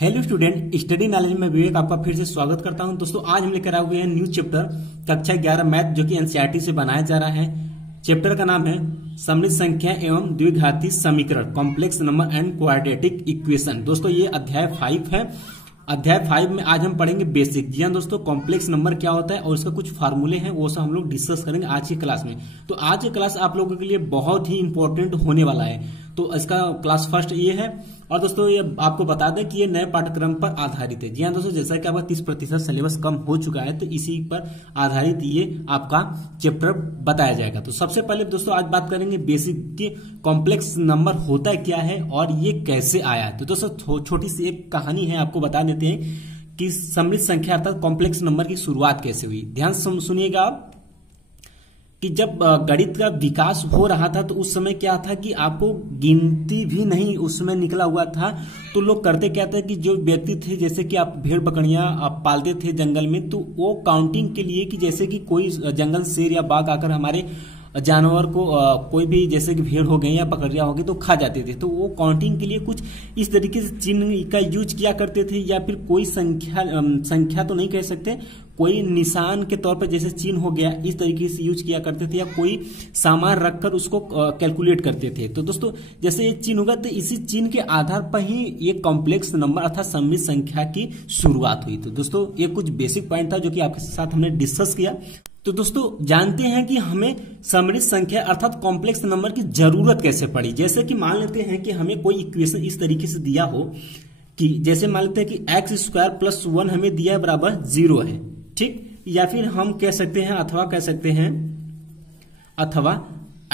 Hello student, study knowledge में विवेक आपका फिर से स्वागत करता हूं। दोस्तों आज हम लेकर आए हुए हैं न्यू चैप्टर कक्षा 11 मैथ, जो कि एनसीईआरटी से बनाया जा रहा है। चैप्टर का नाम है सममित संख्या एवं द्विघाती समीकरण, complex number and quadratic equation. दोस्तों ये अध्याय 5 है। अध्याय 5 में आज हम पढ़ेंगे बेसिक। जी हाँ दोस्तों, कॉम्प्लेक्स नंबर क्या होता है और इसका कुछ फार्मूले हैं, वो सब हम लोग डिस्कस करेंगे आज की क्लास में। तो आज की क्लास आप लोगों के लिए बहुत ही इंपॉर्टेंट होने वाला है। तो इसका क्लास फर्स्ट ये है। और दोस्तों ये आपको बता दें कि ये नए पाठ्यक्रम पर आधारित है। जी हाँ दोस्तों, जैसा कि आपका 30% सिलेबस कम हो चुका है, तो इसी पर आधारित ये आपका चैप्टर बताया जाएगा। तो सबसे पहले दोस्तों आज बात करेंगे बेसिक की कॉम्प्लेक्स नंबर होता है क्या है और ये कैसे आया। तो दोस्तों छोटी सी एक कहानी है, आपको बता देते हैं कि सममित संख्या अर्थात कॉम्प्लेक्स नंबर की शुरुआत कैसे हुई। ध्यान सुनिएगा आप कि जब गणित का विकास हो रहा था तो उस समय क्या था कि आपको गिनती भी नहीं उस समय निकला हुआ था। तो लोग करते क्या थे कि जो व्यक्ति थे, जैसे कि आप भेड़ बकरियां आप पालते थे जंगल में, तो वो काउंटिंग के लिए कि जैसे कि कोई जंगल शेर या बाघ आकर हमारे जानवर को कोई भी जैसे कि भेड़ हो गई या बकरियां हो गई तो खा जाते थे। तो वो काउंटिंग के लिए कुछ इस तरीके से चिन्ह का यूज किया करते थे, या फिर कोई संख्या तो नहीं कह सकते, कोई निशान के तौर पर जैसे चिन्ह हो गया इस तरीके से यूज किया करते थे, या कोई सामान रखकर उसको कैलकुलेट करते थे। तो दोस्तों जैसे ये चिन्ह होगा तो इसी चिन्ह के आधार पर ही ये कॉम्प्लेक्स नंबर अर्थात सममित संख्या की शुरुआत हुई। तो दोस्तों ये कुछ बेसिक पॉइंट था जो कि आपके साथ हमने डिस्कस किया। तो दोस्तों जानते हैं कि हमें सममित संख्या अर्थात कॉम्प्लेक्स नंबर की जरूरत कैसे पड़ी। जैसे कि मान लेते हैं कि हमें कोई इक्वेशन इस तरीके से दिया हो कि जैसे मान लेते हैं कि x² + 1 हमें दिया है बराबर 0 है, ठीक। या फिर हम कह सकते हैं अथवा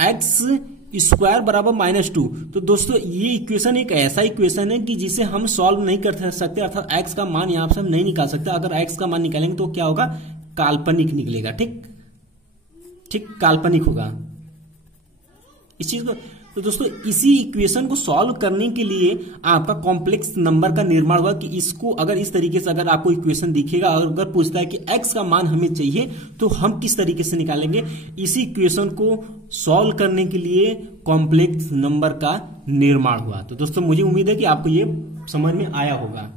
x² बराबर -2। तो दोस्तों ये इक्वेशन एक ऐसा इक्वेशन है कि जिसे हम सॉल्व नहीं कर सकते, अर्थात x का मान यहाँ से हम नहीं निकाल सकते। अगर x का मान निकालेंगे तो क्या होगा, काल्पनिक निकलेगा, ठीक काल्पनिक होगा इस चीज को। तो दोस्तों इसी इक्वेशन को सॉल्व करने के लिए आपका कॉम्प्लेक्स नंबर का निर्माण हुआ कि इसको अगर इस तरीके से अगर आपको इक्वेशन दिखेगा और अगर पूछता है कि x का मान हमें चाहिए तो हम किस तरीके से निकालेंगे। इसी इक्वेशन को सॉल्व करने के लिए कॉम्प्लेक्स नंबर का निर्माण हुआ। तो दोस्तों मुझे उम्मीद है कि आपको ये समझ में आया होगा।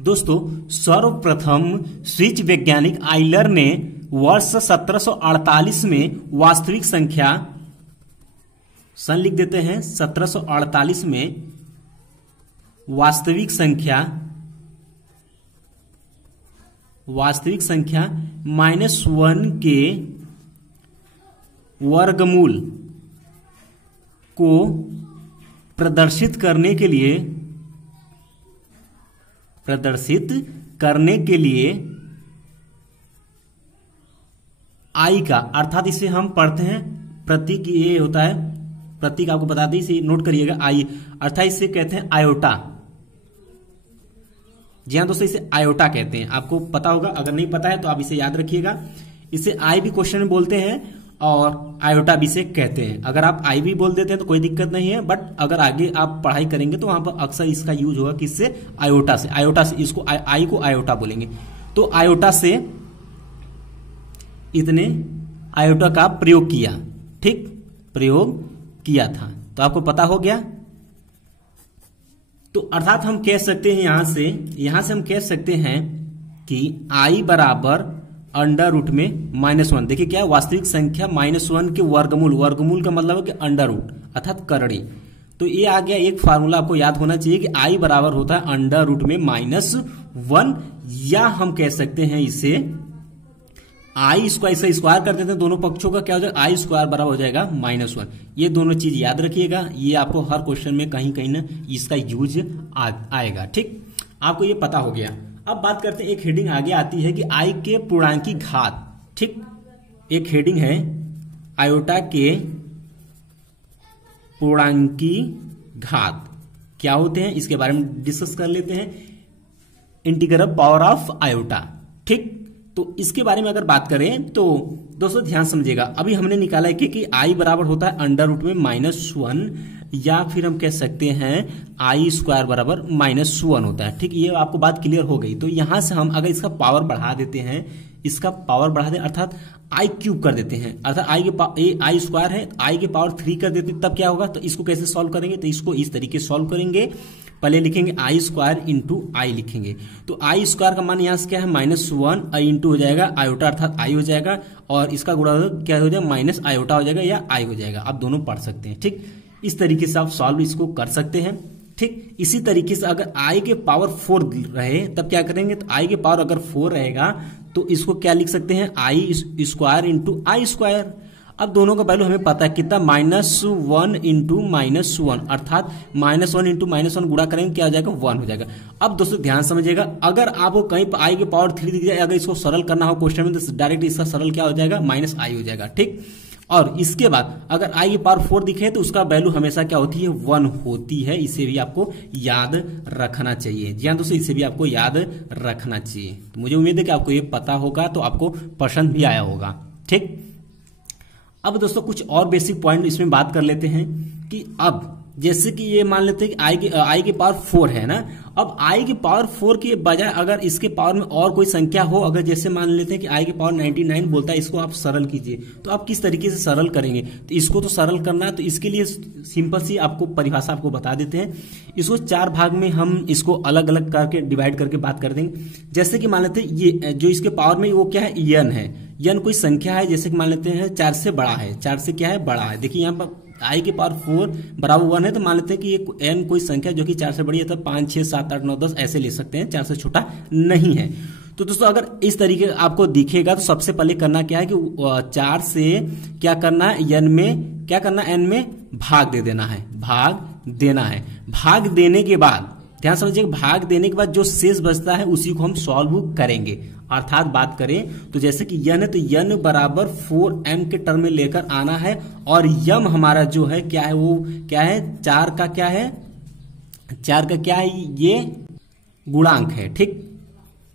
दोस्तों सर्वप्रथम स्विस वैज्ञानिक आइलर ने वर्ष 1748 में वास्तविक संख्या, सन लिख देते हैं 1748 में वास्तविक संख्या -1 के वर्गमूल को प्रदर्शित करने के लिए आई का, अर्थात इसे हम पढ़ते हैं प्रतीक, ये होता है प्रतीक, आपको बता दें, इसे नोट करिएगा, आई अर्थात इसे कहते हैं आयोटा। जी हाँ दोस्तों, इसे आयोटा कहते हैं। आपको पता होगा, अगर नहीं पता है तो आप इसे याद रखिएगा। इसे आई भी क्वेश्चन में बोलते हैं और आयोटा भी इसे कहते हैं। अगर आप आई भी बोल देते हैं तो कोई दिक्कत नहीं है, बट अगर आगे आप पढ़ाई करेंगे तो वहां पर अक्सर इसका यूज होगा किससे, आयोटा से इसको आई को आयोटा बोलेंगे। तो आयोटा से इतने आयोटा का प्रयोग किया, ठीक, प्रयोग किया था। तो आपको पता हो गया। तो अर्थात हम कह सकते हैं यहां से हम कह सकते हैं कि आई बराबर √ में -1। देखिए क्या है, वास्तविक संख्या -1 के वर्गमूल का मतलब है कि √ अर्थात करड़ी। तो ये आ गया एक फार्मूला, आपको याद होना चाहिए कि आई बराबर होता है √ में -1, या हम कह सकते हैं इसे आई इसको ऐसा स्क्वायर कर देते हैं, दोनों पक्षों का क्या हो जाएगा, आई स्क्वायर बराबर हो जाएगा -1। ये दोनों चीज याद रखिएगा, ये आपको हर क्वेश्चन में कहीं ना इसका यूज आएगा, ठीक। आपको ये पता हो गया। अब बात करते हैं, एक हेडिंग आगे आती है कि आई के पूर्णांकी घात, ठीक। एक हेडिंग है आयोटा के पूर्णांकी घात क्या होते हैं, इसके बारे में डिस्कस कर लेते हैं। इंटीग्रल पावर ऑफ आयोटा, ठीक। तो इसके बारे में अगर बात करें तो दोस्तों ध्यान समझिएगा। अभी हमने निकाला है कि आई बराबर होता है √ में -1, या फिर हम कह सकते हैं I² बराबर -1 होता है, ठीक। ये आपको बात क्लियर हो गई। तो यहां से हम अगर इसका पावर बढ़ा देते हैं, इसका पावर बढ़ा दें, अर्थात आई क्यूब कर देते हैं, अर्थात आई स्क्वायर है, आई के पावर 3 कर देते हैं, तब क्या होगा। तो इसको कैसे सॉल्व करेंगे, तो इसको इस तरीके से सॉल्व करेंगे। पहले लिखेंगे आई स्क्वायर इंटू आई लिखेंगे, तो आई स्क्वायर का मान यहाँ से क्या है -1 इंटू हो जाएगा आयोटा, अर्थात आई हो जाएगा, और इसका गुणा क्या हो जाएगा माइनस आयोटा हो जाएगा या आई हो जाएगा, आप दोनों पढ़ सकते हैं। ठीक, इस तरीके से आप सॉल्व इसको कर सकते हैं। ठीक, इसी तरीके से अगर आई के पावर 4 रहे तब क्या करेंगे, तो आई के पावर अगर 4 रहेगा तो इसको क्या लिख सकते हैं, आई स्क्वायर इंटू आई स्क्वायर। अब दोनों का वैल्यू हमें पता है कितना, -1 इंटू -1, अर्थात -1 इंटू -1 गुणा करेंगे क्या हो जाएगा 1 हो जाएगा। अब दोस्तों ध्यान समझिएगा, अगर आपको कहीं पर आई के पावर 3 दिख जाए, अगर इसको सरल करना हो क्वेश्चन में, तो डायरेक्ट इसका सरल क्या हो जाएगा -i हो जाएगा। ठीक, और इसके बाद अगर आई की पावर 4 दिखे तो उसका वैल्यू हमेशा क्या होती है 1 होती है। इसे भी आपको याद रखना चाहिए। जी हाँ दोस्तों, इसे भी आपको याद रखना चाहिए। तो मुझे उम्मीद है कि आपको ये पता होगा, तो आपको पसंद भी आया होगा। ठीक, अब दोस्तों कुछ और बेसिक पॉइंट इसमें बात कर लेते हैं कि अब जैसे कि ये मान लेते हैं कि आई की पावर 4 है ना, अब आई की पावर 4 के बजाय अगर इसके पावर में और कोई संख्या हो, अगर जैसे मान लेते हैं कि आई की पावर 99 बोलता है, इसको आप सरल कीजिए, तो आप किस तरीके से सरल करेंगे। तो इसको तो सरल करना है, तो इसके लिए सिंपल सी आपको परिभाषा आपको बता देते हैं। इसको 4 भाग में हम इसको अलग अलग करके डिवाइड करके बात कर देंगे। जैसे कि मान लेते हैं ये जो इसके पावर में वो क्या है, यन है, यन कोई संख्या है, जैसे कि मान लेते हैं 4 से बड़ा है, 4 से क्या है बड़ा है। देखिए यहाँ पर आई के पावर 4 बराबर 1 है, तो मान लेते हैं कि ये एन कोई संख्या जो कि 4 से बड़ी है, तो 5, 6, 7, 8, 9, 10 ऐसे ले सकते हैं, 4 से छोटा नहीं है। तो दोस्तों अगर इस तरीके आपको दिखेगा तो सबसे पहले करना क्या है कि 4 से क्या करना है, एन में क्या करना है, एन में भाग दे देना है, भाग देना है। भाग देने के बाद ध्यान समझिए, भाग देने के बाद जो शेष बचता है उसी को हम सॉल्व करेंगे। अर्थात बात करें तो जैसे कि यन है, तो यन बराबर 4m के टर्म में लेकर आना है, और यम हमारा जो है क्या है, वो क्या है 4 का क्या है, 4 का क्या है, ये गुणांक है। ठीक,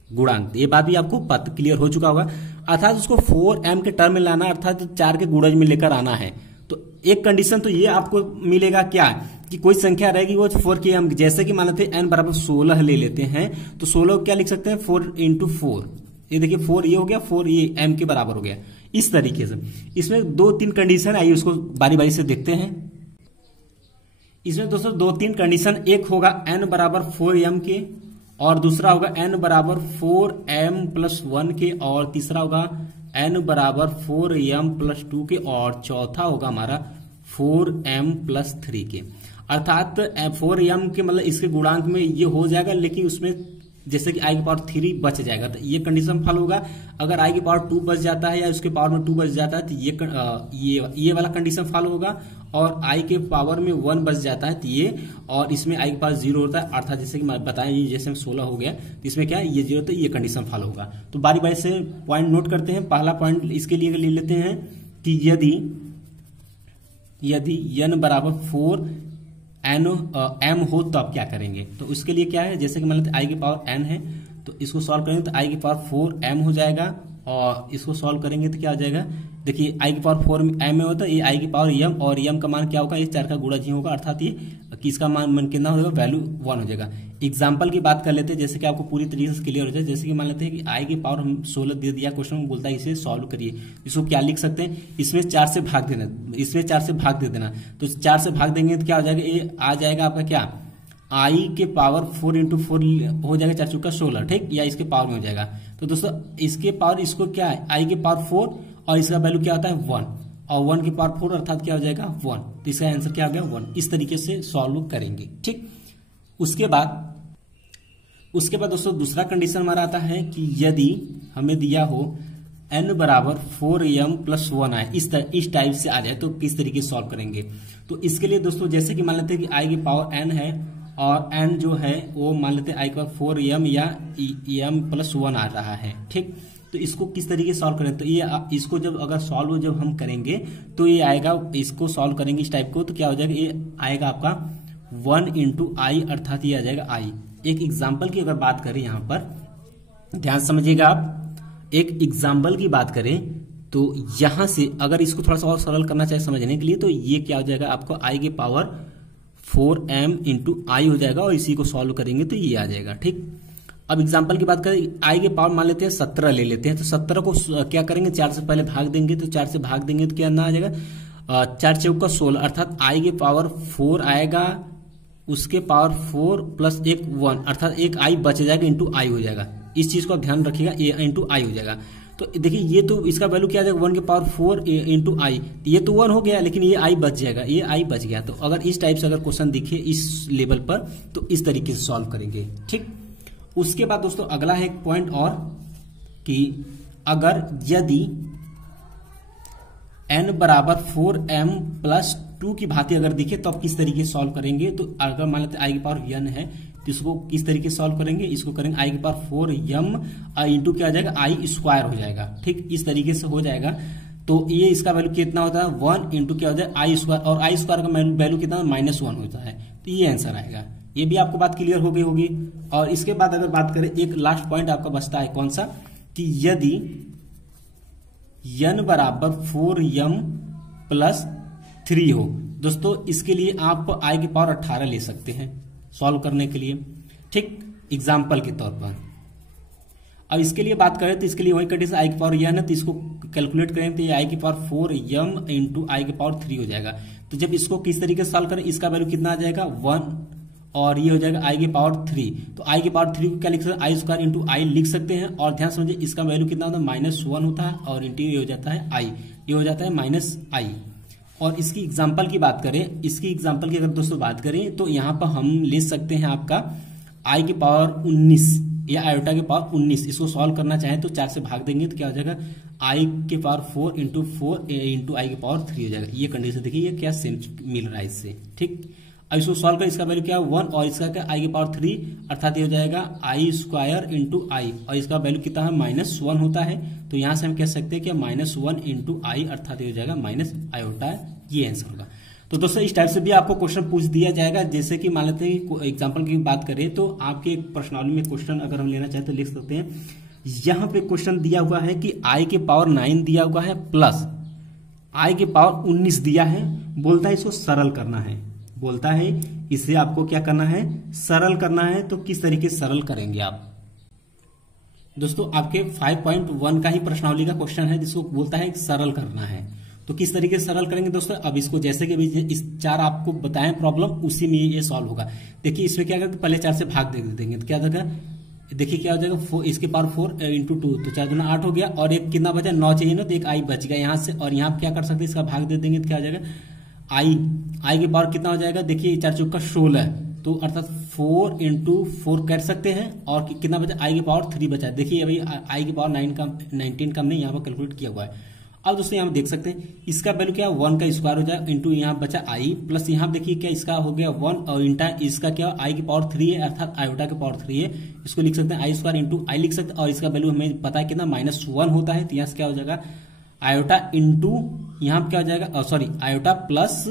गुणांक, ये बात भी आपको पता क्लियर हो चुका होगा। अर्थात उसको 4m के टर्म में लाना, अर्थात 4 के गुणज में लेकर आना है। तो एक कंडीशन तो ये आपको मिलेगा क्या कि कोई संख्या रहेगी वो 4 के, हम जैसे कि मान लेते हैं n बराबर 16 ले लेते हैं, तो 16 क्या लिख सकते हैं 4 इंटू 4, ये देखिए 4 ये हो गया, 4 ये m के बराबर हो गया। इस तरीके से इसमें 2-3 कंडीशन, आइए उसको बारी बारी से देखते हैं। इसमें दोस्तों 2-3 कंडीशन, एक होगा n बराबर 4m के, और दूसरा होगा n बराबर 4m प्लस 1 के, और तीसरा होगा n बराबर 4m प्लस 2 के, और चौथा होगा हमारा 4m प्लस 3 के। अर्थात 4m के मतलब इसके गुणांक में ये हो जाएगा, लेकिन उसमें जैसे कि i की पावर 3 बच जाएगा, तो ये कंडीशन फल होगा। अगर i की पावर 2 बच जाता है या उसके पावर में 2 बच जाता है, तो ये वाला कंडीशन फल होगा। और i के पावर में 1 बच जाता है, तो ये, और इसमें i के पास 0 होता है, अर्थात जैसे कि मैं बताएं जैसे 16 हो गया, तो इसमें क्या है ये 0 होता है, ये कंडीशन फल होगा। तो बारी बारी से पॉइंट नोट करते हैं। पहला पॉइंट इसके लिए ले लेते हैं कि यदि n बराबर 4 m हो तो आप क्या करेंगे। तो उसके लिए क्या है, जैसे कि मान लेते i की पावर n है, तो इसको सॉल्व करेंगे तो i की पावर 4m हो जाएगा, और इसको सॉल्व करेंगे तो क्या हो जाएगा, देखिए i की पावर 4m में होता है, ये i की पावर m, और m का मान क्या होगा, ये 4 का गुणज ही होगा, अर्थात ये किसका मान कितना होगा, वैल्यू 1 हो जाएगा। एग्जाम्पल की बात कर लेते हैं, जैसे कि आपको पूरी तरीके से क्लियर हो जाए। जैसे कि मान लेते हैं कि i की पावर हम 16 दे दिया, क्वेश्चन में बोलता है इसे सॉल्व करिए। इसको क्या लिख सकते हैं, इसमें 4 से भाग देना, इसमें 4 से भाग दे देना, तो 4 से भाग देंगे तो क्या हो जाएगा, ये आ जाएगा आपका क्या, i के पावर 4 इंटू 4 हो जाएगा, 4 चौका 16, ठीक, या इसके पावर में हो जाएगा। तो दोस्तों इसके पावर, इसको क्या है i के पावर 4, और इसका वैल्यू क्या होता है 1, और 1 की पावर 4 अर्थात क्या हो जाएगा 1, तो इसका आंसर क्या हो गया 1। इस तरीके से सॉल्व करेंगे। ठीक, उसके बाद दोस्तों दूसरा कंडीशन हमारा आता है कि यदि हमें दिया हो n बराबर 4m प्लस 1 आए, इस टाइप से आ जाए, तो किस तरीके से सॉल्व करेंगे। तो इसके लिए दोस्तों जैसे कि मान लेते हैं कि i की पावर n है, और n जो है वो मान लेते हैं i की पावर 4m या m प्लस 1 आ रहा है। ठीक, तो इसको किस तरीके से सॉल्व करें, तो ये इसको जब अगर सॉल्व जब हम करेंगे तो ये आएगा, इसको सॉल्व करेंगे इस टाइप को, तो क्या हो जाएगा, ये आएगा आपका 1 इंटू आई, अर्थात ये आ जाएगा आई। एक एग्जाम्पल की अगर बात करें, यहाँ पर ध्यान समझिएगा आप, एक एग्जाम्पल की बात करें तो यहां से अगर इसको थोड़ा सा और सरल करना चाहे समझने के लिए, तो ये क्या हो जाएगा आपको i की पावर 4m इंटू आई हो जाएगा, और इसी को सॉल्व करेंगे तो ये आ जाएगा। ठीक, अब एग्जाम्पल की बात करें, आई के पावर मान लेते हैं 17 ले लेते हैं, तो 17 को क्या करेंगे, 4 से पहले भाग देंगे, तो 4 से भाग देंगे तो क्या आ जाएगा, 4 चौका 16, अर्थात आई के पावर 4 आएगा, उसके पावर 4 प्लस एक 1, अर्थात एक आई बच जाएगा, इंटू आई हो जाएगा। इस चीज को आप ध्यान रखिएगा, ए इंटू आई हो जाएगा। तो देखिए ये तो इसका वैल्यू क्या आ जाएगा, 1 के पावर 4 इंटू आई, ये तो 1 हो गया, लेकिन ये आई बच जाएगा, ये आई बच गया। तो अगर इस टाइप से अगर क्वेश्चन दिखे इस लेवल पर, तो इस तरीके से सॉल्व करेंगे, ठीक। उसके बाद दोस्तों अगला है एक पॉइंट और, कि अगर यदि n बराबर 4m प्लस 2 की भांति अगर दिखे तो आप किस तरीके से सॉल्व करेंगे। तो अगर मान लेते आई की पावर n है, तो इसको किस तरीके से सॉल्व करेंगे, इसको करेंगे आई की पावर 4m इंटू क्या आ जाएगा, आई स्क्वायर हो जाएगा, ठीक, इस तरीके से हो जाएगा। तो ये इसका वैल्यू कितना होता है, 1 इंटू क्या हो जाएगा, आई स्क्वायर, और आई स्क्वायर का वैल्यू कितना, -1 होता है। तो ये आंसर आएगा। ये भी आपको बात क्लियर हो गई होगी। और इसके बाद अगर बात करें, एक लास्ट पॉइंट आपका बचता है, कौन सा, कि यदि n बराबर 4m प्लस 3 हो, दोस्तों इसके लिए आप i की पावर 18 ले सकते हैं सॉल्व करने के लिए, ठीक, एग्जाम्पल के तौर पर। अब इसके लिए बात करें तो इसके लिए वही कंडीशन, i की पावर n है, तो इसको कैलकुलेट करें तो ये i की पावर 4m इंटू आई की पावर 3 हो जाएगा। तो जब इसको किस तरीके से सॉल्व करें, इसका वैल्यू कितना आ जाएगा, 1, और ये हो जाएगा आई की पावर 3। तो आई की पावर 3 को क्या लिख सकते हैं, आई स्क्वायर इंटू आई लिख सकते हैं। और ध्यान समझिए इसका वैल्यू कितना होता है, -1 होता है, और इंटू ये हो जाता है आई, ये हो जाता है -i। और इसकी एग्जाम्पल की बात करें, इसकी एग्जाम्पल की अगर दोस्तों बात करें, तो यहाँ पर हम ले सकते हैं आपका आई की पावर 19 या आयोटा के पावर 19। इसको सॉल्व करना चाहें तो 4 से भाग देंगे तो क्या हो जाएगा, आई के पावर 4 इंटू 4 इंटू आई के पावर 3 हो जाएगा। ये कंडीशन देखिए, ये क्या सेम मिल रहा है इससे, ठीक। अब इसको सॉल्व कर, इसका वैल्यू क्या है 1, और इसका क्या आई की पावर 3, अर्थात ये हो जाएगा आई स्क्वायर इंटू आई, और इसका वैल्यू कितना है, -1 होता है। तो यहां से हम कह सकते हैं कि -1 इंटू आई, अर्थात ये हो जाएगा माइनस आयोटा, ये आंसर होगा। तो दोस्तों इस टाइप से भी आपको क्वेश्चन पूछ दिया जाएगा। जैसे कि मान लेते हैं एग्जाम्पल की बात करें, तो आपके प्रश्नावली में क्वेश्चन अगर हम लेना चाहें तो लिख सकते हैं। यहां पे क्वेश्चन दिया हुआ है कि आई के पावर 9 दिया हुआ है, प्लस आई के पावर 19 दिया है, बोलता है इसको सरल करना है, बोलता है इसे आपको क्या करना है, सरल करना है। तो किस तरीके से सरल करेंगे आप, दोस्तों आपके 5.1 का ही प्रश्नावली का क्वेश्चन है, जिसको बोलता है सरल करना है। तो किस तरीके से सरल करेंगे दोस्तों, अब इसको जैसे कि अभी इस 4 आपको बताएं प्रॉब्लम, उसी में ये सॉल्व होगा। देखिए इसमें क्या करते, पहले 4 से भाग दे देंगे तो क्या होगा, देखिए क्या हो जाएगा, इसके पावर 4 इंटू 2, तो 4 दूना 8 हो गया, और एक कितना बचा, 9 चाहिए ना, तो एक आई बच गया यहाँ से। और यहाँ क्या कर सकते हैं, इसका भाग दे देंगे तो क्या हो जाएगा, आई के पावर कितना हो जाएगा, देखिए 4 चौका 16, तो अर्थात 4 इंटू 4 कर सकते हैं, और कितना बचा, आई की पावर 3 बचा। देखिए अभी आई की पावर 19 का हमने यहाँ पर कैलकुलेट किया हुआ है। अब दोस्तों यहाँ देख सकते हैं इसका वैल्यू क्या, 1 का स्क्वायर हो जाएगा, इंटू यहाँ बचा आई, प्लस यहाँ देखिए क्या इसका हो गया 1, और इंटा इसका क्या, आई की पावर 3 है, अर्थात आयोटा की पावर 3 है, इसको लिख सकते हैं आई स्क्वायर इंटू आई लिख सकते हैं। और इसका वैल्यू हमें पता है कितना, -1 होता है। तो यहाँ से क्या हो जाएगा, आयोटा इंटू यहाँ क्या हो जाएगा, सॉरी आयोटा प्लस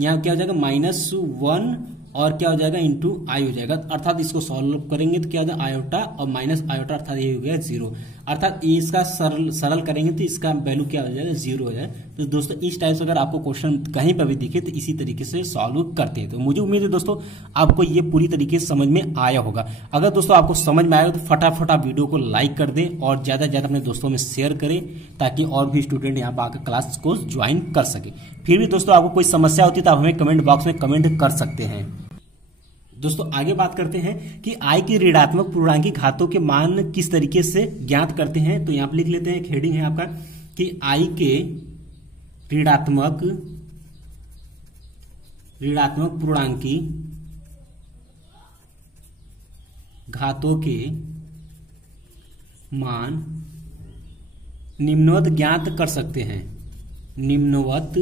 यहाँ क्या हो जाएगा -1, और क्या हो जाएगा इंटू आई हो जाएगा। अर्थात इसको सॉल्व करेंगे तो क्या हो जाएगा, आयोटा और माइनस आयोटा, अर्थात ये हो गया 0। अर्थात इसका सरल करेंगे तो इसका वैल्यू क्या हो जाएगा, 0 हो जाएगा। तो दोस्तों इस टाइप से अगर आपको क्वेश्चन कहीं पर भी दिखे तो इसी तरीके से सॉल्व करते हैं। तो मुझे उम्मीद है दोस्तों आपको ये पूरी तरीके से समझ में आया होगा। अगर दोस्तों आपको समझ में आया तो फटाफट आप वीडियो को लाइक कर दें और ज्यादा से ज्यादा अपने दोस्तों में शेयर करें, ताकि और भी स्टूडेंट यहाँ पर आकर क्लास को ज्वाइन कर सके। फिर भी दोस्तों आपको कोई समस्या होती है तो आप हमें कमेंट बॉक्स में कमेंट कर सकते हैं। दोस्तों आगे बात करते हैं कि आई की ऋणात्मक पूर्णांकी घातों के मान किस तरीके से ज्ञात करते हैं। तो यहां पर लिख लेते हैं, एक हेडिंग है आपका कि आई के ऋणात्मक पूर्णांकी घातों के मान निम्नवत ज्ञात कर सकते हैं, निम्नवत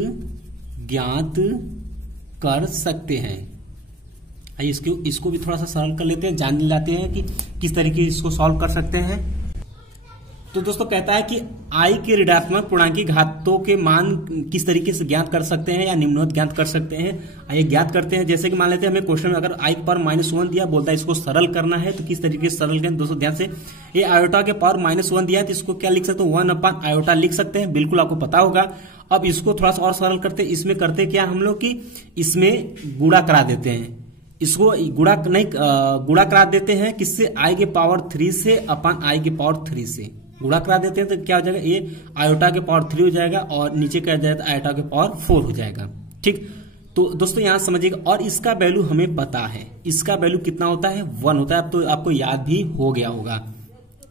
ज्ञात कर सकते हैं। आइए इसको भी थोड़ा सा सरल कर लेते हैं, जान लाते हैं कि किस तरीके इसको सॉल्व कर सकते हैं। तो दोस्तों कहता है कि आई के ऋणात्मक पूर्णांकी घातों के मान किस तरीके से ज्ञात कर सकते हैं या निम्नवत ज्ञात कर सकते हैं। आइए ज्ञात करते हैं। जैसे कि मान लेते हैं हमें क्वेश्चन में अगर आई पर -1 दिया, बोलता है इसको सरल करना है, तो किस तरीके से सरल करें। दोस्तों ध्यान से, ये आयोटा के पावर -1 दिया है तो इसको क्या लिख सकते हैं, 1 आयोटा लिख सकते हैं, बिल्कुल आपको पता होगा। अब इसको थोड़ा सा और सरल करते हैं। इसमें करते क्या हम लोग कि इसमें गुणा करा देते हैं, इसको गुणा करा देते हैं किससे, आई के पावर 3 से अपन आई के पावर 3 से गुणा करा देते हैं तो क्या हो जाएगा, ये आयोटा के पावर 3 हो जाएगा और नीचे क्या हो जाएगा, आयोटा के पावर 4 हो जाएगा। ठीक, तो दोस्तों यहां समझिएगा, और इसका वैल्यू हमें पता है, इसका वैल्यू कितना होता है, 1 होता है। अब तो आपको याद भी हो गया होगा।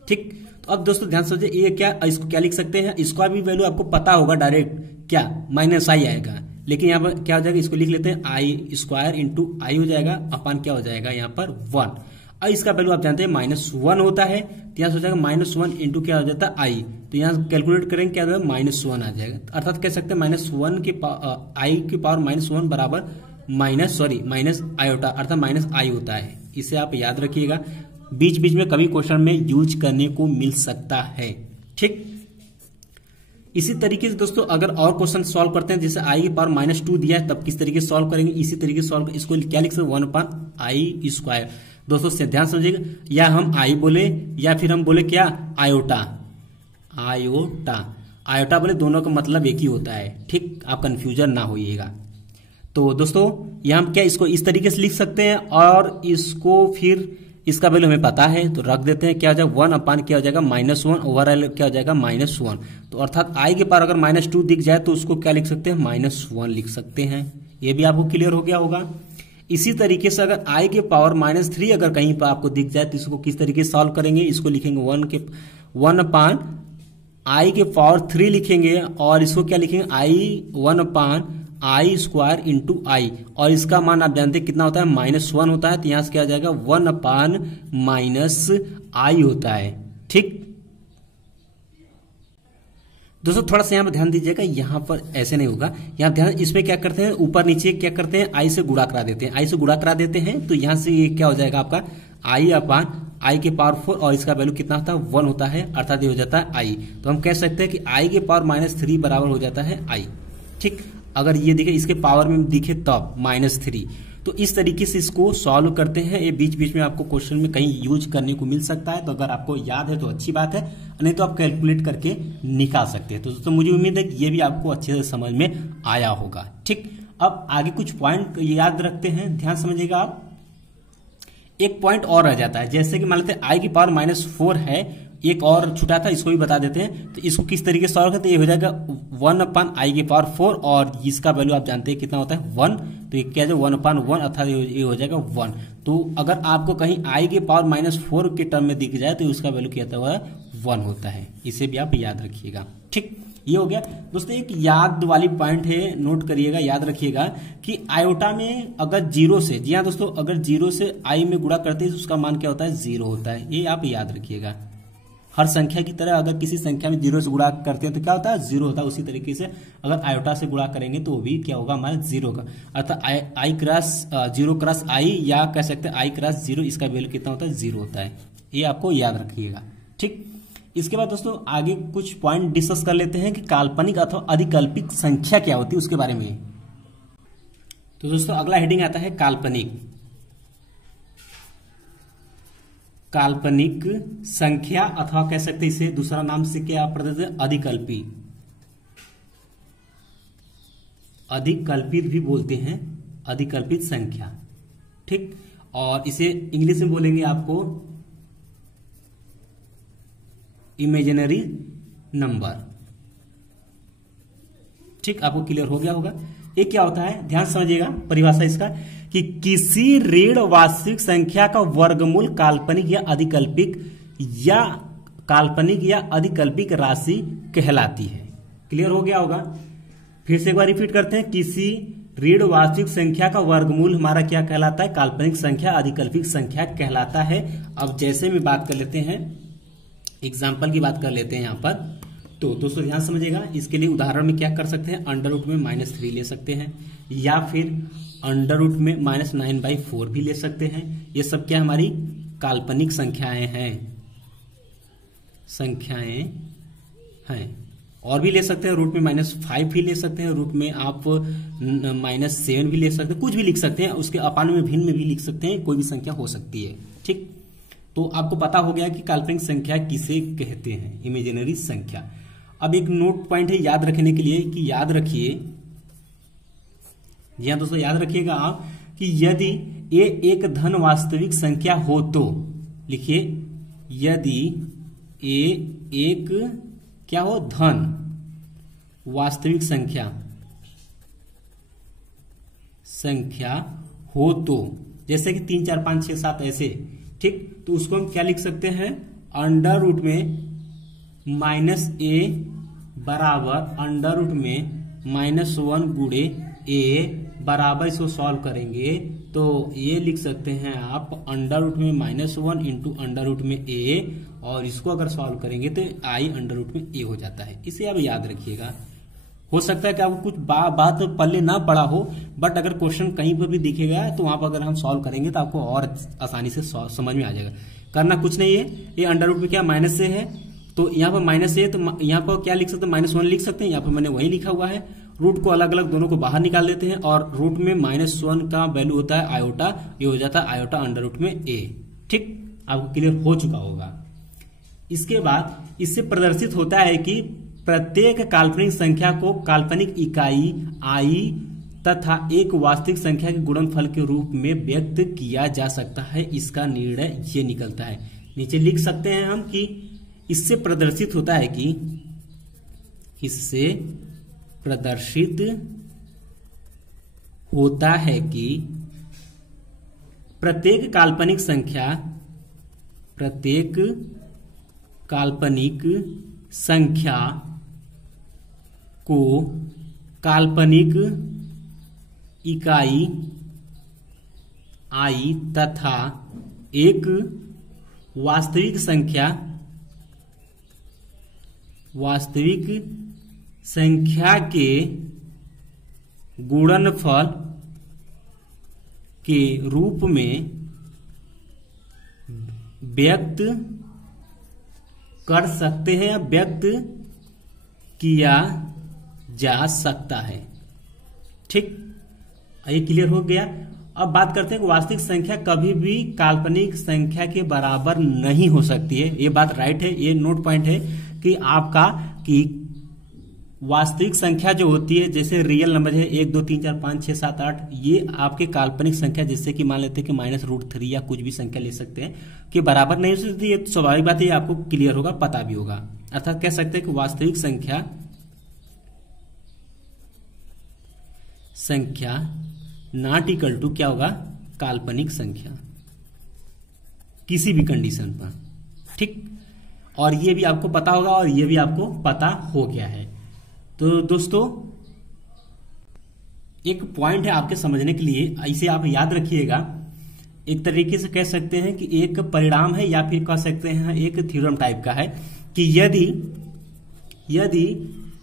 ठीक, तो अब दोस्तों ध्यान समझिए, ये क्या, इसको क्या लिख सकते हैं, इसका भी वैल्यू आपको पता होगा, डायरेक्ट क्या माइनस आई आएगा, लेकिन यहाँ पर क्या हो जाएगा, इसको लिख लेते हैं आई स्क्वायर इंटू आई हो जाएगा, अपन क्या हो जाएगा यहाँ पर 1। और इसका वैल्यू आप जानते हैं -1 होता है, तो यहाँ से हो जाएगा -1 इंटू क्या हो जाता है आई, तो यहाँ कैलकुलेट करेंगे क्या होगा, -1 आ जाएगा। अर्थात कह सकते हैं -1 के आई की पावर -1 बराबर माइनस आयोटा अर्थात माइनस आई होता है। इसे आप याद रखिएगा, बीच बीच में कभी क्वेश्चन में यूज करने को मिल सकता है। ठीक, इसी तरीके से दोस्तों अगर और क्वेश्चन सॉल्व करते हैं, जैसे आई की पावर -2 दिया है, तब किस तरीके से सॉल्व करेंगे, इसी तरीके से सॉल्व, इसको क्या लिख सकते हैं, 1/आई स्क्वायर। दोस्तों से ध्यान समझिएगा, या हम आई बोले या फिर हम बोले क्या, आयोटा बोले, दोनों का मतलब एक ही होता है। ठीक, आप कंफ्यूजन ना होइएगा। तो दोस्तों यहां हम क्या इसको इस तरीके से लिख सकते हैं, और इसको फिर इसका वैल्यू हमें पता है तो रख देते हैं, क्या हो जाएगा 1 क्या हो जाएगा -1 ओवरऑल क्या हो जाएगा -1। तो अर्थात आई के पावर अगर -2 दिख जाए तो उसको क्या लिख सकते हैं, -1 लिख सकते हैं। ये भी आपको क्लियर हो गया होगा। इसी तरीके से अगर आई के पावर -3 अगर कहीं पर आपको दिख जाए तो इसको किस तरीके से सॉल्व करेंगे, इसको लिखेंगे 1 आई के पावर 3 लिखेंगे, और इसको क्या लिखेंगे, आई 1/आई स्क्वायर इंटू आई, और इसका मान आप जानते हैं कितना होता है, -1 होता है, तो यहां से क्या आ जाएगा 1/-आई होता है। ठीक दोस्तों थोड़ा सा यहाँ पर ध्यान दीजिएगा, यहाँ पर ऐसे नहीं होगा, यहाँ ध्यान, इसमें क्या करते हैं, ऊपर नीचे क्या करते हैं, आई से गुणा करा देते हैं, तो यहाँ से ये क्या हो जाएगा आपका आई के पावर 4, और इसका वैल्यू कितना होता है, 1 होता है, अर्थात ये हो जाता है आई। तो हम कह सकते हैं कि आई के पावर -3 बराबर हो जाता है आई। ठीक, अगर ये दिखे इसके पावर में दिखे तब -3, तो इस तरीके से इसको सॉल्व करते हैं। ये बीच बीच में आपको क्वेश्चन में कहीं यूज करने को मिल सकता है, तो अगर आपको याद है तो अच्छी बात है, नहीं तो आप कैलकुलेट करके निकाल सकते हैं। तो दोस्तों मुझे उम्मीद है कि ये भी आपको अच्छे से समझ में आया होगा। ठीक, अब आगे कुछ पॉइंट याद रखते हैं, ध्यान समझिएगा आप। एक पॉइंट और रह जाता है, जैसे कि मान लेते हैं आई की पावर -4 है, एक और छुटा था, इसको भी बता देते हैं। तो इसको किस तरीके से सॉल्व करते हैं, ये हो जाएगा 1/आई की पावर 4, और इसका वैल्यू आप जानते हैं कितना होता है 1, तो ये क्या है 1/1 अर्थात ये हो जाएगा 1। तो अगर आपको कहीं आई की पावर -4 के टर्म में दिख जाए तो उसका वैल्यू क्या होता है 1 होता है। इसे भी आप याद रखिएगा। ठीक, ये हो गया दोस्तों। एक याद वाली पॉइंट है, नोट करिएगा, याद रखिएगा कि आयोटा में अगर 0 से, जी हाँ दोस्तों, अगर 0 से आई में गुणा करते हैं तो उसका मान क्या होता है, 0 होता है। ये आप याद रखिएगा। हर संख्या की तरह अगर किसी संख्या में 0 से गुणा करते हैं तो क्या होता है, 0 होता है। उसी तरीके से अगर आयोटा से गुणा करेंगे तो वो भी क्या होगा, हमारा 0 का, अर्थात आई क्रॉस 0 क्रॉस आई, या कह सकते हैं आई क्रॉस 0, इसका वैल्यू कितना होता है, 0 होता है। ये आपको याद रखिएगा। ठीक, इसके बाद दोस्तों आगे कुछ पॉइंट डिस्कस कर लेते हैं कि काल्पनिक अथवा अधिकल्पित संख्या क्या होती है उसके बारे में। तो दोस्तों अगला हेडिंग आता है काल्पनिक संख्या, अथवा कह सकते हैं इसे दूसरा नाम से क्या प्रदत्त है, अधिकल्पित भी बोलते हैं, अधिकल्पित संख्या। ठीक, और इसे इंग्लिश में बोलेंगे आपको इमेजिनरी नंबर। ठीक, आपको क्लियर हो गया होगा। ये क्या होता है, ध्यान समझिएगा परिभाषा इसका, कि किसी ऋण वास्तविक संख्या का वर्गमूल काल्पनिक या अधिकल्पिक राशि कहलाती है। क्लियर हो गया होगा। फिर से एक बार रिपीट करते हैं, किसी ऋण वास्तविक संख्या का वर्गमूल हमारा क्या कहलाता है, काल्पनिक संख्या, अधिकल्पिक संख्या कहलाता है। अब जैसे में बात कर लेते हैं, एग्जाम्पल की बात कर लेते हैं यहां पर, तो दोस्तों ध्यान समझिएगा। इसके लिए उदाहरण में क्या कर सकते हैं, अंडर रूट में -3 ले सकते हैं, या फिर अंडर रूट में -9/4 भी ले सकते हैं। ये सब क्या हमारी काल्पनिक संख्याएं हैं, और भी ले सकते हैं, रूट में -5 भी ले सकते हैं, रूट में आप -7 भी ले सकते हैं, कुछ भी लिख सकते हैं, उसके अपान में भिन्न में भी लिख सकते हैं, कोई भी संख्या हो सकती है। ठीक, तो आपको पता हो गया कि काल्पनिक संख्या किसे कहते हैं, इमेजिनरी संख्या। अब एक नोट पॉइंट है याद रखने के लिए, कि याद रखिए, जी हाँ दोस्तों याद रखिएगा आप, कि यदि ए एक धन वास्तविक संख्या हो तो, लिखिए यदि ए एक क्या हो, धन वास्तविक संख्या हो तो, जैसे कि 3 4 5 6 7 ऐसे, ठीक। तो उसको हम क्या लिख सकते हैं, अंडर रूट में माइनस ए बराबर अंडर रूट में -1 गुणे ए बराबर, इसको सॉल्व करेंगे तो ये लिख सकते हैं आप अंडर रूट में -1 इंटू अंडर रूट में ए, और इसको अगर सॉल्व करेंगे तो आई अंडर रूट में ए हो जाता है। इसे आप याद रखिएगा। हो सकता है कि आपको कुछ बात पल्ले ना पड़ा हो, बट अगर क्वेश्चन कहीं पर भी दिखेगा तो वहां पर अगर हम सॉल्व करेंगे तो आपको और आसानी से समझ में आ जाएगा। करना कुछ नहीं है, ये अंडर रूट में क्या माइनस से है, तो यहाँ पर माइनस है, तो यहाँ पर क्या लिख सकते हैं, -1 लिख सकते हैं। यहाँ पर मैंने वही लिखा हुआ है। रूट को अलग अलग दोनों को बाहर निकाल देते हैं, और रूट में -1 का वैल्यू होता है आयोटा, ये हो जाता है आयोटा अंडर रूट में ए। ठीक, आपको क्लियर हो चुका होगा। इसके बाद इससे प्रदर्शित होता है कि प्रत्येक काल्पनिक संख्या को काल्पनिक इकाई आई तथा एक वास्तविक संख्या के गुणनफल के रूप में व्यक्त किया जा सकता है। इसका निर्णय ये निकलता है। नीचे लिख सकते हैं हम कि इससे प्रदर्शित होता है कि, इससे प्रदर्शित होता है कि प्रत्येक काल्पनिक संख्या को काल्पनिक इकाई आई तथा एक वास्तविक संख्या के गुणनफल के रूप में व्यक्त कर सकते हैं या व्यक्त किया जा सकता है। ठीक, ये क्लियर हो गया। अब बात करते हैं कि वास्तविक संख्या कभी भी काल्पनिक संख्या के बराबर नहीं हो सकती है। ये बात राइट है, ये नोट पॉइंट है कि आपका कि वास्तविक संख्या जो होती है, जैसे रियल नंबर है 1 2 3 4 5 6 7 8, ये आपके काल्पनिक संख्या, जैसे कि मान लेते हैं कि -√3 या कुछ भी संख्या ले सकते हैं, कि बराबर नहीं हो सकती। ये स्वाभाविक बात है, ये आपको क्लियर होगा, पता भी होगा। अर्थात कह सकते हैं कि वास्तविक संख्या नॉट इक्वल टू क्या होगा, काल्पनिक संख्या, किसी भी कंडीशन पर। ठीक, और ये भी आपको पता होगा और ये भी आपको पता हो गया है। तो दोस्तों, एक पॉइंट है आपके समझने के लिए, इसे आप याद रखिएगा। एक तरीके से कह सकते हैं कि एक परिणाम है, या फिर कह सकते हैं एक थ्योरम टाइप का है, कि यदि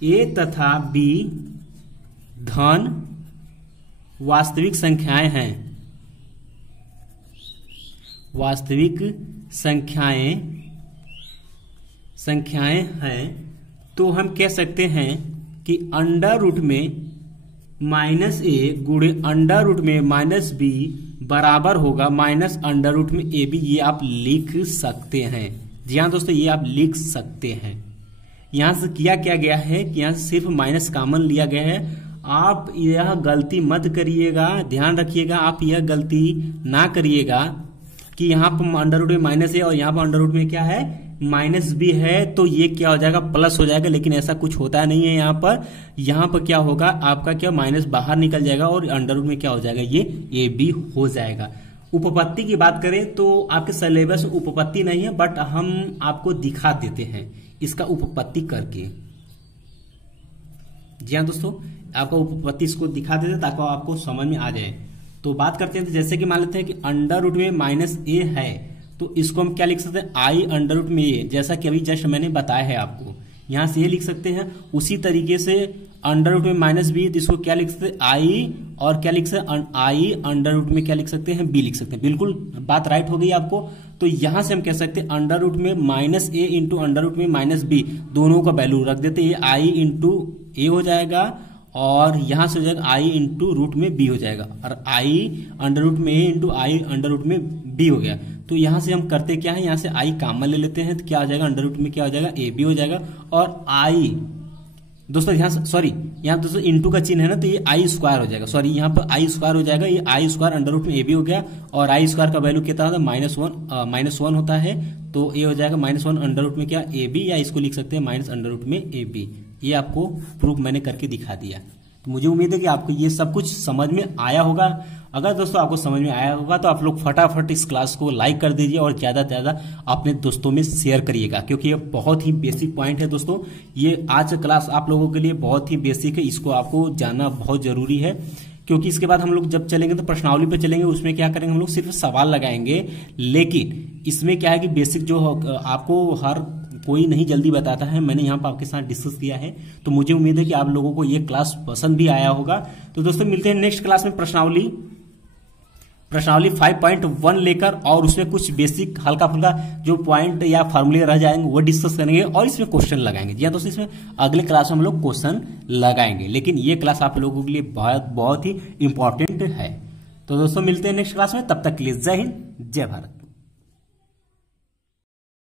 ए तथा बी धन वास्तविक संख्याएं हैं, तो हम कह सकते हैं कि अंडर रूट में -a गुणे अंडर रूट में -b बराबर होगा अंडर रूट में ab। ये आप लिख सकते हैं। जी हाँ दोस्तों, ये आप लिख सकते हैं। यहां से किया क्या गया है कि यहां सिर्फ माइनस कॉमन लिया गया है। आप यह गलती मत करिएगा, ध्यान रखिएगा, आप यह गलती ना करिएगा कि यहाँ पर अंडर रूट में माइनस है और यहाँ पर अंडर रूट में क्या है, -b है, तो ये क्या हो जाएगा, प्लस हो जाएगा। लेकिन ऐसा कुछ होता नहीं है। यहाँ पर क्या होगा, आपका क्या माइनस बाहर निकल जाएगा और अंडर रूट में क्या हो जाएगा, ये ab हो जाएगा। उपपत्ति की बात करें तो आपके सिलेबस में उपपत्ति नहीं है, बट हम आपको दिखा देते हैं इसका उपपत्ति करके। जी हाँ दोस्तों, आपका उपपत्ति इसको दिखा देते ताकि आपको समझ में आ जाए। तो बात करते हैं, तो जैसे कि मान लेते हैं कि अंडर रूट में -a है, तो इसको हम क्या लिख सकते हैं, आई अंडर रूट में a, जैसा कि अभी जस्ट मैंने बताया है आपको। यहां से ये लिख सकते हैं। उसी तरीके से अंडर रूट में -b, इसको क्या लिख सकते हैं, आई, और क्या लिख सकते हैं, आई अंडर रूट में क्या लिख सकते हैं, b लिख सकते हैं। बिल्कुल बात राइट हो गई आपको। तो यहां से हम कह सकते हैं अंडर रूट में -a इंटू अंडर रूट में -b, दोनों का वैल्यू रख देते हैं। ये आई इंटू a हो जाएगा, और यहां से हो जाएगा आई इंटू रूट में b हो जाएगा, और आई अंडर रूट में a into i under root में b हो गया। तो यहां से हम करते क्या है, यहां से आई कॉमन ले लेते हैं, तो क्या हो जाएगा, अंडर रूट में क्या हो जाएगा, ab हो जाएगा, और आई दोस्तों यहाँ सॉरी यहाँ दोस्तों इंटू का चिन्ह है ना, तो ये आई स्क्वायर हो जाएगा, सॉरी यहाँ पर आई स्क्वायर हो जाएगा, ये आई स्क्वायर अंडर रूट में ए बी हो गया, और आई स्क्वायर का वैल्यू कितना होता है -1 होता है, तो ये हो जाएगा -1 अंडर रूट में क्या ए बी, या इसको लिख सकते हैं माइनस अंडर रूट में ए बी। ये आपको प्रूफ मैंने करके दिखा दिया। तो मुझे उम्मीद है कि आपको ये सब कुछ समझ में आया होगा। अगर दोस्तों आपको समझ में आया होगा तो आप लोग फटाफट इस क्लास को लाइक कर दीजिए और ज्यादा से ज्यादा अपने दोस्तों में शेयर करिएगा, क्योंकि ये बहुत ही बेसिक पॉइंट है दोस्तों। ये आज का क्लास आप लोगों के लिए बहुत ही बेसिक है, इसको आपको जानना बहुत जरूरी है, क्योंकि इसके बाद हम लोग जब चलेंगे तो प्रश्नावली पे चलेंगे, उसमें क्या करेंगे हम लोग सिर्फ सवाल लगाएंगे। लेकिन इसमें क्या है कि बेसिक जो आपको हर कोई नहीं जल्दी बताता है, मैंने यहाँ पर आपके साथ डिस्कस किया है। तो मुझे उम्मीद है कि आप लोगों को ये क्लास पसंद भी आया होगा। तो दोस्तों मिलते हैं नेक्स्ट क्लास में प्रश्नावली 5.1 लेकर, और उसमें कुछ बेसिक हल्का फुल्का जो पॉइंट या फार्मूले रह जाएंगे वो डिस्कस करेंगे, और इसमें क्वेश्चन लगाएंगे। जी हाँ दोस्तों, इसमें अगले क्लास में हम लोग क्वेश्चन लगाएंगे, लेकिन ये क्लास आप लोगों के लिए बहुत ही इंपॉर्टेंट है। तो दोस्तों मिलते हैं नेक्स्ट क्लास में, तब तक के लिए जय हिंद जय भारत।